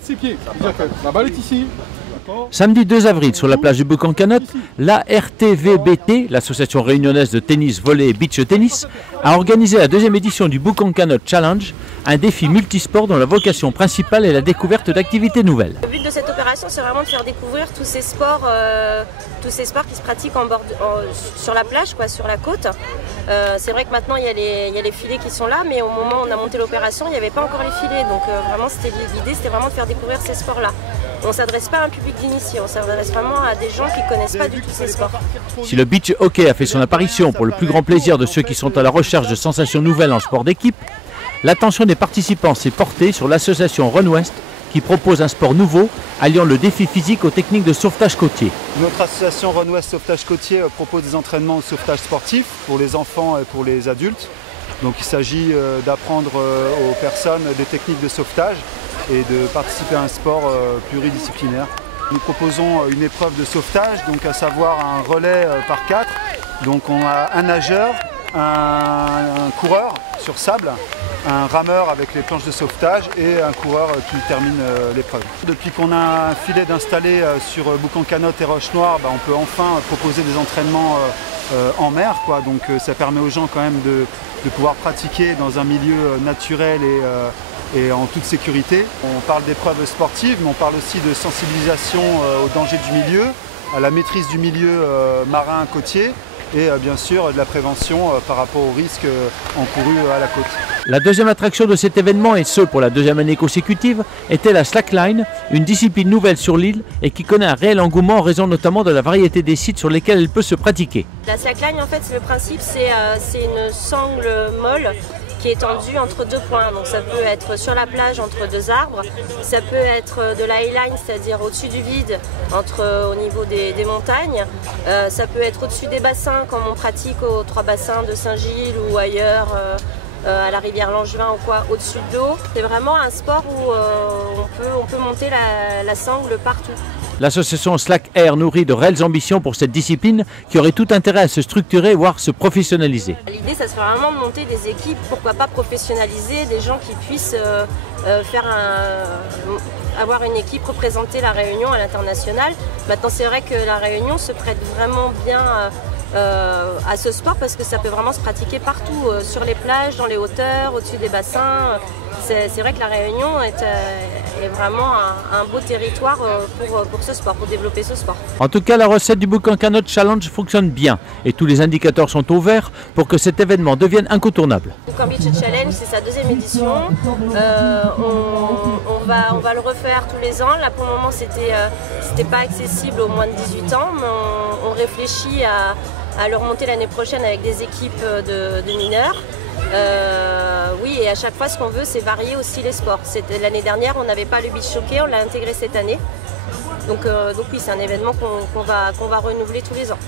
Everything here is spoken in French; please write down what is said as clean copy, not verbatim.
de ses pieds. C'est-à-dire que la balle est ici. Samedi 2 avril, sur la plage du Bouc-en-Canotte, la RTVBT, l'association réunionnaise de tennis, volley et beach tennis, a organisé la deuxième édition du Bouc-en-Canotte Challenge, un défi multisport dont la vocation principale est la découverte d'activités nouvelles. Le but de cette opération, c'est vraiment de faire découvrir tous ces sports qui se pratiquent sur la plage, sur la côte. C'est vrai que maintenant il y a les filets qui sont là, mais au moment où on a monté l'opération, il n'y avait pas encore les filets. Donc vraiment, l'idée, c'était vraiment de faire découvrir ces sports-là. On ne s'adresse pas à un public d'initiés, on s'adresse vraiment à des gens qui ne connaissent pas du tout ces sports. Si le beach hockey a fait son apparition pour le plus grand plaisir de ceux qui sont à la recherche de sensations nouvelles en sport d'équipe, l'attention des participants s'est portée sur l'association Run West qui propose un sport nouveau alliant le défi physique aux techniques de sauvetage côtier. Notre association Run West Sauvetage Côtier propose des entraînements au sauvetage sportif pour les enfants et pour les adultes. Donc il s'agit d'apprendre aux personnes des techniques de sauvetage et de participer à un sport pluridisciplinaire. Nous proposons une épreuve de sauvetage, donc à savoir un relais par 4. Donc on a un nageur, un coureur sur sable, un rameur avec les planches de sauvetage et un coureur qui termine l'épreuve. Depuis qu'on a un filet d'installé sur Bouc-en-Canotte et Roche-Noire, on peut enfin proposer des entraînements en mer, donc ça permet aux gens quand même de pouvoir pratiquer dans un milieu naturel et en toute sécurité. On parle d'épreuves sportives, mais on parle aussi de sensibilisation au danger du milieu, à la maîtrise du milieu marin côtier et bien sûr de la prévention par rapport aux risques encourus à la côte. La deuxième attraction de cet événement, et ce pour la deuxième année consécutive, était la slackline, une discipline nouvelle sur l'île et qui connaît un réel engouement en raison notamment de la variété des sites sur lesquels elle peut se pratiquer. La slackline, en fait, le principe, c'est une sangle molle qui est tendue entre deux points. Donc ça peut être sur la plage entre deux arbres, ça peut être de la highline, c'est-à-dire au-dessus du vide, au niveau des montagnes, ça peut être au-dessus des bassins comme on pratique aux 3 bassins de Saint-Gilles ou ailleurs, à la rivière Langevin ou quoi, au-dessus de l'eau. C'est vraiment un sport où on peut monter la sangle partout. L'association Slack Air nourrit de réelles ambitions pour cette discipline qui aurait tout intérêt à se structurer, voire se professionnaliser. L'idée, ça serait vraiment de monter des équipes, pourquoi pas professionnaliser, des gens qui puissent avoir une équipe, représenter la Réunion à l'international. Maintenant, c'est vrai que la Réunion se prête vraiment bien à ce sport parce que ça peut vraiment se pratiquer partout, sur les plages, dans les hauteurs, au-dessus des bassins. C'est vrai que la Réunion est vraiment un beau territoire pour ce sport, pour développer ce sport. En tout cas, la recette du Bouc-en-Canotte Challenge fonctionne bien et tous les indicateurs sont au vert pour que cet événement devienne incontournable. Bouc-en Beach Challenge, c'est sa deuxième édition. On va le refaire tous les ans. Là, pour le moment, c'était pas accessible aux moins de 18 ans, mais on réfléchit à le remonter l'année prochaine avec des équipes de mineurs. Oui, et à chaque fois, ce qu'on veut, c'est varier aussi les sports. L'année dernière, on n'avait pas le beach hockey, on l'a intégré cette année. Donc oui, c'est un événement qu'on va renouveler tous les ans.